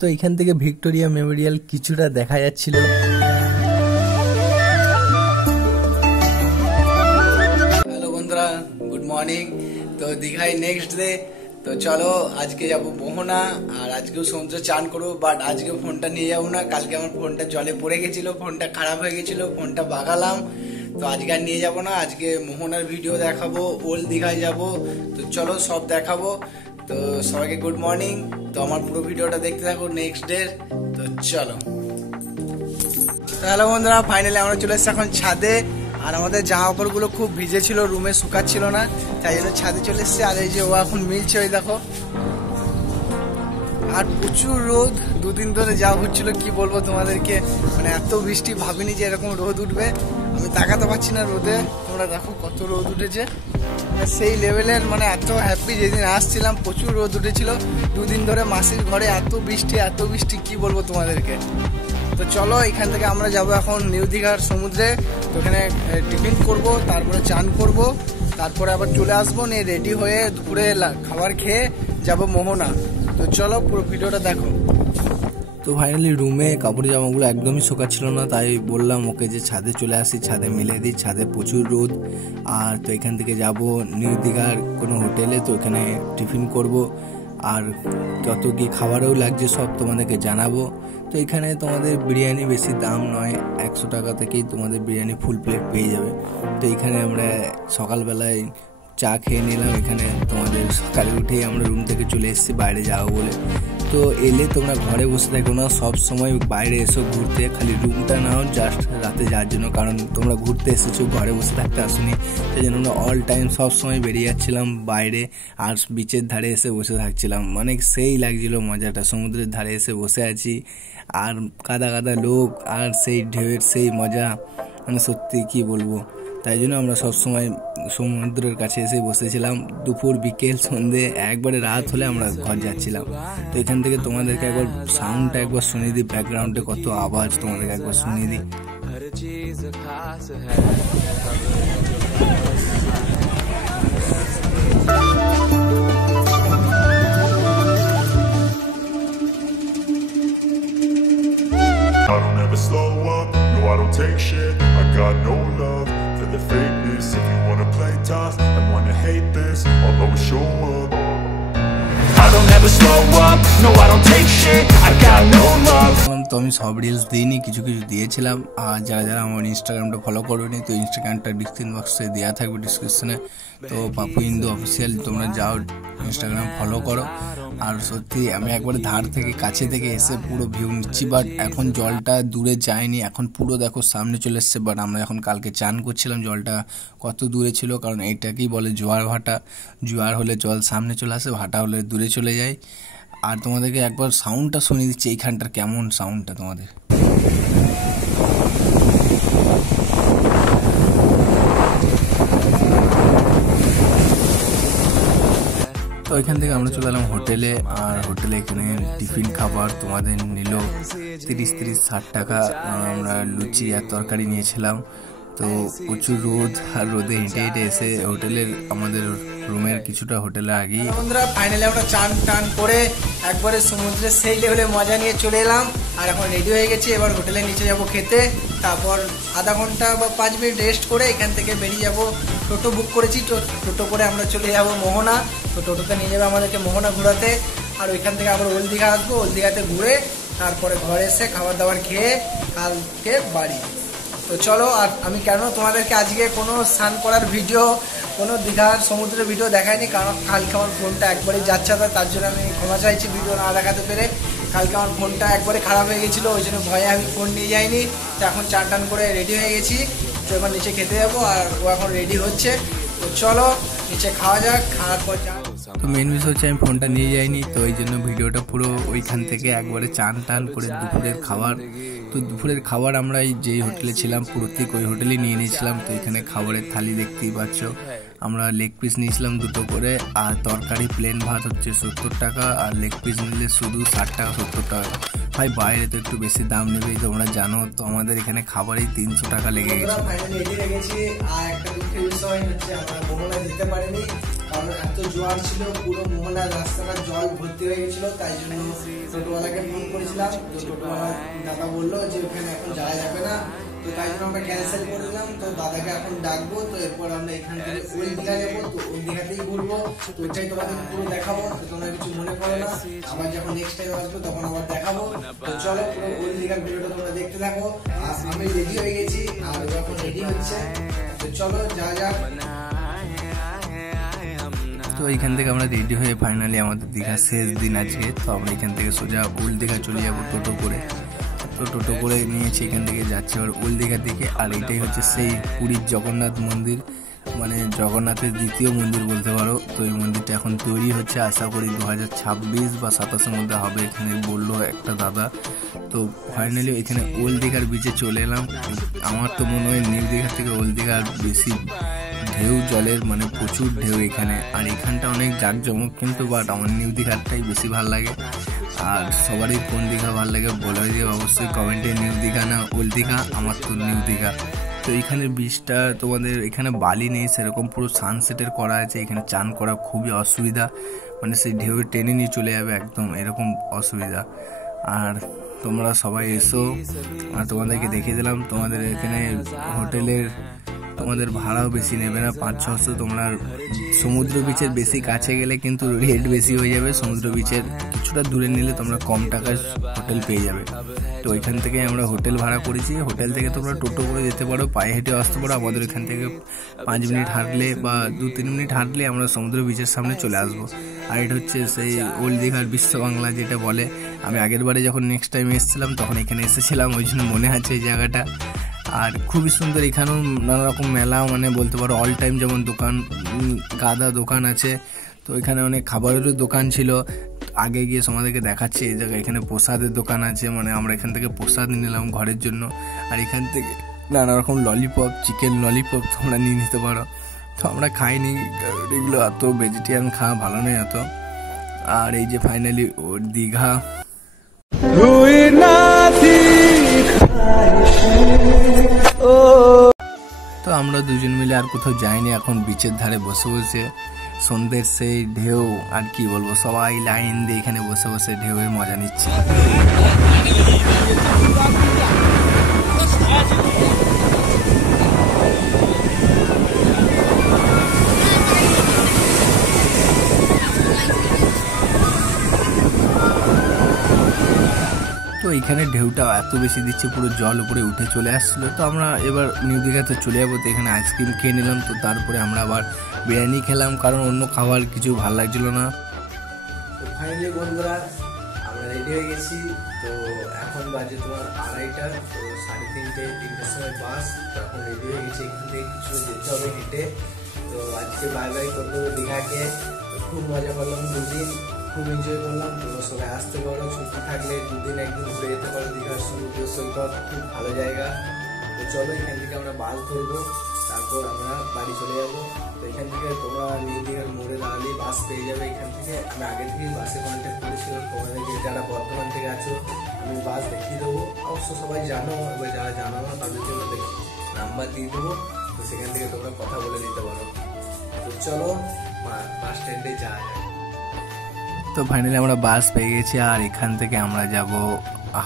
তো এখান থেকে ভিক্টোরিয়া মেমোরিয়াল কিছুটা দেখা যাচ্ছিল। হ্যালো বন্ধুরা, গুড মর্নিং। তো দীঘায় নেক্সট ডে। তো চলো আজকে যাবো মোহনা, আর আজকেও সমুদ্রে চান করবো। বাট আজকে ফোনটা নিয়ে যাবো না, কালকে আমার ফোনটা জলে পড়ে গেছিল, ফোনটা খারাপ হয়ে গেছিল, ফোনটা বাগালাম। তো আজকে আর নিয়ে যাবো না, আজকে মোহনার ভিডিও দেখাবো, ওল্ড দীঘায় যাবো। তো চলো সব দেখাবো। তো সবাইকে গুড মর্নিং। তো আমার পুরো ভিডিওটা দেখতে থাকো নেক্সট ডে। তো চলো। হ্যালো বন্ধুরা, ফাইনালি আমরা চলে এসেছি এখন ছাদে। আর আমাদের জামা কাপড় গুলো খুব ভিজে ছিল, রুমে শুকাচ্ছিল না, তাই জন্য ছাদে চলে এসেছি। আর এই যে ও এখন মিলছে, ওই দেখো। আর প্রচুর রোদ, দুদিন ধরে যা হচ্ছিল কি বলবো তোমাদেরকে, মানে এত বৃষ্টি ভাবিনি যে এরকম রোদ উঠবে। আমি তাকাতে পারছি না রোদে, তোমরা দেখো কত রোদ উঠেছে। সেই লেভেলের, মানে এত হ্যাপি। যেদিন আসছিলাম প্রচুর রোদ উঠেছিল, দুদিন ধরে মাসির ঘরে এত বৃষ্টি কি বলবো তোমাদেরকে। তো চলো এখান থেকে আমরা যাব এখন নিউ দীঘার সমুদ্রে। তো ওখানে টিফিন করব, তারপরে চান করব, তারপরে আবার চলে আসবো, নিয়ে রেডি হয়ে দুপুরে খাবার খেয়ে যাব মোহনা। তো চলো পুরো ভিডিওটা দেখো। তো ফাইনালি রুমে কাপড় জামাগুলো একদমই শোকাচ্ছিল না, তাই বললাম ওকে যে ছাদে চলে আসি, ছাদে মিলে দিই, ছাদে প্রচুর রোদ। আর তো এখান থেকে যাব নিউ দীঘার কোনো হোটেলে, তো এখানে টিফিন করব, আর কত কি খাবারও লাগছে সব তোমাদেরকে জানাবো। তো এখানে তোমাদের বিরিয়ানি বেশি দাম নয়, 100 টাকা থেকেই তোমাদের বিরিয়ানি ফুল প্লেট পেয়ে যাবে। তো এখানে আমরা সকালবেলায় চা খেয়ে নিলাম। এখানে তোমাদের সকালে উঠেই আমরা রুম থেকে চলে এসেছি বাইরে যাবো বলে। তো এলে তোমরা ঘরে বসে থাকো না, সব সময় বাইরে এসো ঘুরতে, খালি রুমটা নাও জাস্ট রাতে যাওয়ার জন্য, কারণ তোমরা ঘুরতে এসেছো, ঘরে বসে থাকতে আসোনি। সেই জন্য আমরা অল টাইম সব সময় বেরিয়ে যাচ্ছিলাম বাইরে, আর বিচের ধারে এসে বসে থাকছিলাম। অনেক সেই লাগছিল মজাটা, সমুদ্রের ধারে এসে বসে আছি, আর কাদা কাদা লোক, আর সেই ঢেউয়ের সেই মজা, মানে সত্যি কি বলবো। তাই জন্য আমরা সবসময় সমুদ্রের কাছে এসে বসেছিলাম। দুপুর, বিকেল, সন্ধে, একবারে রাত হলে আমরা ঘর যাচ্ছিলাম। তো এখান থেকে তোমাদেরকে একবার সাউন্ডটা একবার শুনিয়ে দিই, ব্যাকগ্রাউন্ডে কত আওয়াজ তোমাদেরকে একবার শুনিয়ে দিই। I don't ever slow up, no I don't take shit. I got no love for the fakeness. If you wanna play tough and wanna hate this, I'll always show up. I don't ever slow up, no I don't take shit. I got no love. তো আমি সব reels দিইনি, কিছু কিছু দিয়েছিলাম। আর যারা আমার ইনস্টাগ্রামটা follow করোনি, তো ইনস্টাগ্রামটা ডিসক্রিপশন বক্সে দেওয়া থাকবে, ডিসক্রিপশনে। তো পাপু ইন্দু অফিসিয়াল, তোমরা যাও ইনস্টাগ্রাম ফলো করো। আর সত্যি আমি একবারে ধার থেকে কাছে থেকে এসে পুরো ভিউ নিচ্ছি, বাট এখন জলটা দূরে যায়নি, এখন পুরো দেখো সামনে চলে এসছে। বাট আমরা এখন কালকে চান করছিলাম, জলটা কত দূরে ছিল, কারণ এইটাকেই বলে জোয়ার ভাটা। জোয়ার হলে জল সামনে চলে আসে, ভাটা হলে দূরে চলে যায়। আর তোমাদেরকে একবার সাউন্ডটা শুনিয়ে দিচ্ছি, এইখানটার কেমন সাউন্ডটা তোমাদের। তো এখান থেকে আমরা চলে এলাম হোটেলে। আর হোটেলে এখানে টিফিন খাবার তোমাদের নিল 30-60 টাকা। আমরা লুচি আর তরকারি নিয়েছিলাম। তো প্রচুর রোদ, আর রোদে হেঁটে হেঁটে এসে হোটেলের, আমাদের রুমের কিছুটা হোটেলে আগেই বন্ধুরা ফাইনালি আমরা চান টান করে একবারে সমুদ্রে সেই লেভেলে মজা নিয়ে চলে এলাম। আর এখন রেডি হয়ে গেছি, এবার হোটেলে নিচে যাব খেতে। তারপর আধা ঘন্টা বা 5 মিনিট রেস্ট করে এখান থেকে বেরিয়ে যাব। টোটো বুক করেছি, টোটো করে আমরা চলে যাব মোহনা। তো টোটোতে নিয়ে যাবে আমাদেরকে মোহনা ঘোরাতে। আর ওইখান থেকে আমরা ওল্ড দীঘা আসবো, ওল্ড দীঘাতে ঘুরে তারপরে ঘরে এসে খাবার দাবার খেয়ে কালকে বাড়ি। তো চলো। আর আমি কেন তোমাদেরকে আজকে কোনো স্নান করার ভিডিও, কোনো দীঘার সমুদ্রের ভিডিও দেখাইনি, কারণ কালকে আমার ফোনটা একবারে যাচ্ছে না, তার জন্য আমি ক্ষমা চাইছি ভিডিও না দেখাতে পেরে। কালকে আমার ফোনটা একবারে খারাপ হয়ে গেছিলো, ওই জন্য ভয়ে আমি ফোন নিয়ে যাইনি। তো এখন চান টান করে রেডি হয়ে গেছি, তো এবার নিচে খেতে যাবো। আর ও এখন রেডি হচ্ছে। তো চলো নিচে খাওয়া যাক, খাওয়ার পর যা। তো মেন বিষয় হচ্ছে আমি ফোনটা নিয়ে যাইনি, তো এই জন্য ভিডিওটা পুরো ওইখান থেকে একবারে চান টান করে দুপুরের খাবার। তো দুপুরের খাবার আমরা যেই হোটেলে ছিলাম প্রত্যেক ওই হোটেলেই নিয়ে নিয়েছিলাম। তো এখানে খাবারের থালি দেখতেই পাচ্ছ, আমরা লেগ পিস নিয়েছিলাম 2টো করে, আর তরকারি প্লেন ভাত হচ্ছে 70 টাকা, আর লেগ পিস নিলে শুধু 60 টাকা 70 টাকা। ভাই বাইরে তো একটু বেশি দাম নেবেই, তোমরা জানো। তো আমাদের এখানে খাবারেই 300 টাকা লেগে গেছে। দুঃখের বিষয় হচ্ছে আমরা মোহনায় যেতে পারিনি, কারণ এত জোয়ার ছিল, পুরো মোহনার রাস্তাটা জল ভর্তি হয়ে গেছিল। তাই জন্য টোটোওয়ালাকে ফোন করেছিলাম, তো টোটোওয়ালা দাদা বললো যে ওখানে এখন যাওয়া যাবে না, তো তাই জন্য আমরা ক্যান্সেল করে দিলাম। তো দাদাকে এখন ডাকবো, তো এরপর আমরা এখান থেকে ওই দীঘা যাবো, তো ওই দীঘাতেই ঘুরবো। তো ওইটাই তোমাদের পুরো দেখাবো, তো তোমরা কিছু মনে করো না, আবার যখন নেক্সট টাইম আসবো তখন আবার দেখাবো। তো চলো পুরো ওই দীঘার ভিডিওটা তোমরা দেখতে থাকো। আর আমি রেডি হয়ে গেছি, আর যখন রেডি হচ্ছে তো চলো যা যাক। তো এইখান থেকে আমরা রেডি হয়ে ফাইনালি আমাদের দীঘার শেষ দিন আজকে। তো আমরা এখান থেকে সোজা ওল্ড দীঘা চলে যাবো টোটো করে। তো টোটো করে নিয়েছি, এখান থেকে যাচ্ছি আবার ওল্ড দীঘার দিকে। আর এটাই হচ্ছে সেই পুরীর জগন্নাথ মন্দির, মানে জগন্নাথের দ্বিতীয় মন্দির বলতে পারো। তো এই মন্দিরটা এখন তৈরি হচ্ছে, আশা করি 2026 বা 27-এর মধ্যে হবে, এখানে বললো একটা দাদা। তো ফাইনালি এখানে ওল্ড দীঘার বিচে চলে এলাম। আমার তো মনে হয় নিউ দীঘার থেকে ওল্ড দীঘার বেশি ঢেউ জলের, মানে প্রচুর ঢেউ এখানে। আর এখানটা অনেক জাঁকজমক, কিন্তু বাট আমার নিউ দীঘারটাই বেশি ভালো লাগে। আর সবারই কোন দীঘা ভালো লাগে বলে দিয়ে অবশ্যই কমেন্টে, নিউ দীঘা না ওল্ড দীঘা। আমার তো নিউ দীঘা। তো এখানে বিচটা তোমাদের এখানে বালি নেই সেরকম, পুরো সানসেটের করা আছে। এখানে চান করা খুবই অসুবিধা, মানে সেই ঢেউ টেনে নিয়ে চলে যাবে একদম, এরকম অসুবিধা। আর তোমরা সবাই এসো, আর তোমাদেরকে দেখিয়ে দিলাম। তোমাদের এখানে হোটেলের তোমাদের ভাড়াও বেশি নেবে না, 500-600। তোমরা সমুদ্র বিচের বেশি কাছে গেলে কিন্তু রেট বেশি হয়ে যাবে, সমুদ্র বিচের কিছুটা দূরে নিলে তোমরা কম টাকায় হোটেল পেয়ে যাবে। তো ওইখান থেকে আমরা হোটেল ভাড়া করেছি। হোটেল থেকে তোমরা টোটো করে যেতে পারো, পায়ে হেঁটেও আসতে পারো। আমাদের এখান থেকে 5 মিনিট হাঁটলে বা 2-3 মিনিট হাঁটলে আমরা সমুদ্র বিচের সামনে চলে আসবো। আর এটা হচ্ছে সেই ওল্ড দীঘার বিশ্ব বাংলা যেটা বলে। আমি আগের বারে যখন নেক্সট টাইম এসেছিলাম তখন এখানে এসেছিলাম, ওই জন্য মনে আছে এই জায়গাটা। আর খুবই সুন্দর, এখানেও নানা রকম মেলা, মানে বলতে পারো অল টাইম, যেমন দোকান গাদা দোকান আছে। তো এখানে অনেক খাবারেরও দোকান ছিল, আগে গিয়ে তোমাদেরকে দেখাচ্ছি এই জায়গায়। এখানে প্রসাদের দোকান আছে, মানে আমরা এখান থেকে প্রসাদ নিলাম ঘরের জন্য। আর এখান থেকে নানা রকম ললিপপ, চিকেন ললিপপ তোমরা নিয়ে নিতে পারো। তো আমরা খাইনি, এগুলো এত ভেজিটেরিয়ান খাওয়া ভালো নয় এত। আর এই যে ফাইনালি দীঘা। তো আমরা দুজন মিলে আর কোথাও যাইনি, এখন বিচের ধারে বসে বসে সন্ধ্যের সেই ঢেউ, আর কি বলবো, সবাই লাইন দিয়ে এখানে বসে বসে ঢেউয়ের মজা নিচ্ছে। তো এখানে ঢেউটা এত বেশি দিচ্ছে, পুরো জল উপরে উঠে চলে আসছিলো। তো আমরা এবার নিউ দীঘাতে চলে যাবো। তো এখানে আইসক্রিম খেয়ে নিলাম, তো তারপরে আমরা আবার বিরিয়ানি খেলাম, কারণ অন্য খাবার কিছু ভালো লাগছিল না। তো ফাইনালি বন্ধুরা আমরা রেডি হয়ে গেছি। তো এখন বাজে তোমার 2:30, তো 3:30-3টের সময় বাস। তো এখন রেডি হয়ে গেছি, এখান থেকে কিছু যেতে হবে হেঁটে। তো আজকে বাই বাই করবো দীঘাকে। তো খুব মজা করলাম, 2 দিন খুব এনজয় করলাম। তোমরা সবাই আসতে পারো, ছুটি থাকলে 2 দিন 1 দিন ঘুরে যেতে পারো। দীঘার সমুদ্র সৈকত খুব ভালো জায়গা। তো চলো এখান থেকে আমরা বাস ধরবো, তারপর আমরা বাড়ি চলে যাবো। তো এখান থেকে তোমরা নিউ দীঘার মোড়ে দাঁড়ালে বাস পেয়ে যাবে। এখান থেকে আমি আগে থেকেই বাসে কন্ট্যাক্ট করেছিলাম, তোমাদেরকে যারা বর্ধমান থেকে আছো আমি বাস দেখিয়ে দেবো। অবশ্য সবাই জানো, এবার যারা জানো না তাদের জন্য নাম্বার দিয়ে দেবো, তো সেখান থেকে তোমরা কথা বলে দিতে পারো। তো চলো বাস স্ট্যান্ডে যাওয়া যায়। তো ফাইনালি আমরা বাস পেয়ে গেছি, আর এখান থেকে আমরা যাব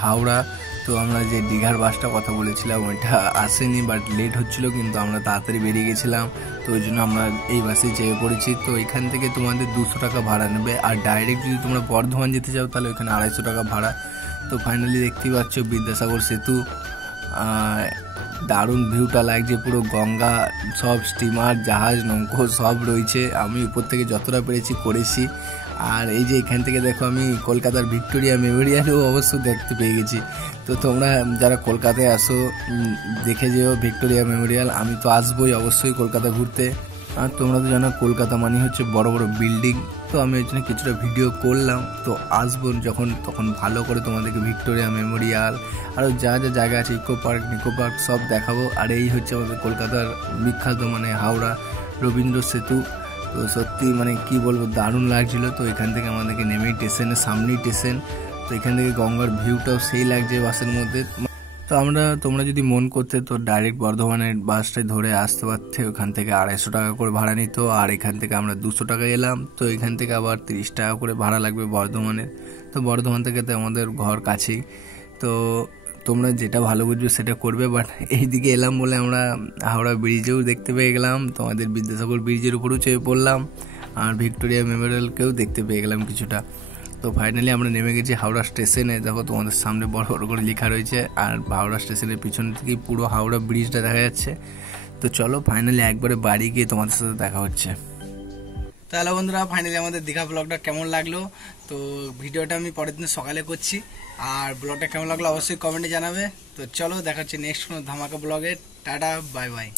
হাওড়া। তো আমরা যে দীঘার বাসটা কথা বলেছিলাম ওইটা আসেনি, বাট লেট হচ্ছিল, কিন্তু আমরা তাড়াতাড়ি বেরিয়ে গেছিলাম। তো ওই জন্য আমরা এই বাসে চেয়ে পড়েছি। তো এখান থেকে তোমাদের 200 টাকা ভাড়া নেবে, আর ডাইরেক্ট যদি তোমরা বর্ধমান যেতে চাও তাহলে ওইখানে 250 টাকা ভাড়া। তো ফাইনালি দেখতেই পাচ্ছ বিদ্যাসাগর সেতু, দারুণ ভিউটা লাগছে, পুরো গঙ্গা, সব স্টিমার, জাহাজ, নৌকো সব রয়েছে। আমি উপর থেকে যতটা পেরেছি করেছি। আর এই যে এখান থেকে দেখো আমি কলকাতার ভিক্টোরিয়া মেমোরিয়ালও অবশ্য দেখতে পেয়ে গেছি। তো তোমরা যারা কলকাতায় আসো দেখে যেও ভিক্টোরিয়া মেমোরিয়াল। আমি তো আসবোই অবশ্যই কলকাতা ঘুরতে। আর তোমরা তো জানো কলকাতা মানে হচ্ছে বড় বড় বিল্ডিং। তো আমি ওই জন্য কিছুটা ভিডিও করলাম। তো আসবো যখন তখন ভালো করে তোমাদেরকে ভিক্টোরিয়া মেমোরিয়াল আরও যা যা জায়গা আছে, ইকো পার্ক, নিকো পার্ক সব দেখাবো। আর এই হচ্ছে আমাদের কলকাতার বিখ্যাত মানে হাওড়া রবীন্দ্র সেতু। তো সত্যি মানে কি বলবো, দারুণ লাগছিল। তো এখান থেকে আমাদেরকে নেমেই স্টেশনের সামনেই স্টেশন। তো এখান থেকে গঙ্গার ভিউটাও সেই লাগছে বাসের মধ্যে। তো তোমরা যদি মন করতে তো ডাইরেক্ট বর্ধমানের বাসটাই ধরে আসতে পারতে, ওখান থেকে 250 টাকা করে ভাড়া নিত, আর এখান থেকে আমরা 200 টাকায় এলাম। তো এখান থেকে আবার 30 টাকা করে ভাড়া লাগবে বর্ধমানের। তো বর্ধমান থেকে তো আমাদের ঘর কাছেই। তো তোমরা যেটা ভালো বুঝবে সেটা করবে। বাট এইদিকে এলাম বলে আমরা হাওড়া ব্রিজেও দেখতে পেয়ে গেলাম, তোমাদের বিদ্যাসাগর ব্রিজের উপরেও চেপে পড়লাম, আর ভিক্টোরিয়া মেমোরিয়ালকেও দেখতে পেয়ে গেলাম কিছুটা। তো ফাইনালি আমরা নেমে গেছি হাওড়া স্টেশনে। দেখো তোমাদের সামনে বড় বড় করে লেখা রয়েছে, আর হাওড়া স্টেশনের পিছন থেকেই পুরো হাওড়া ব্রিজটা দেখা যাচ্ছে। তো চলো ফাইনালি একবারে বাড়ি গিয়ে তোমাদের সাথে দেখা হচ্ছে। তাহলে বন্ধুরা, ফাইনালি আমাদের দীঘা ব্লগটা কেমন লাগলো? তো ভিডিওটা আমি পরের দিন সকালে করছি, আর ব্লগটা কেমন লাগলো অবশ্যই কমেন্টে জানাবে। তো চলো দেখা হচ্ছে নেক্সট কোনো ধামাকা ব্লগে। Tata, bye bye.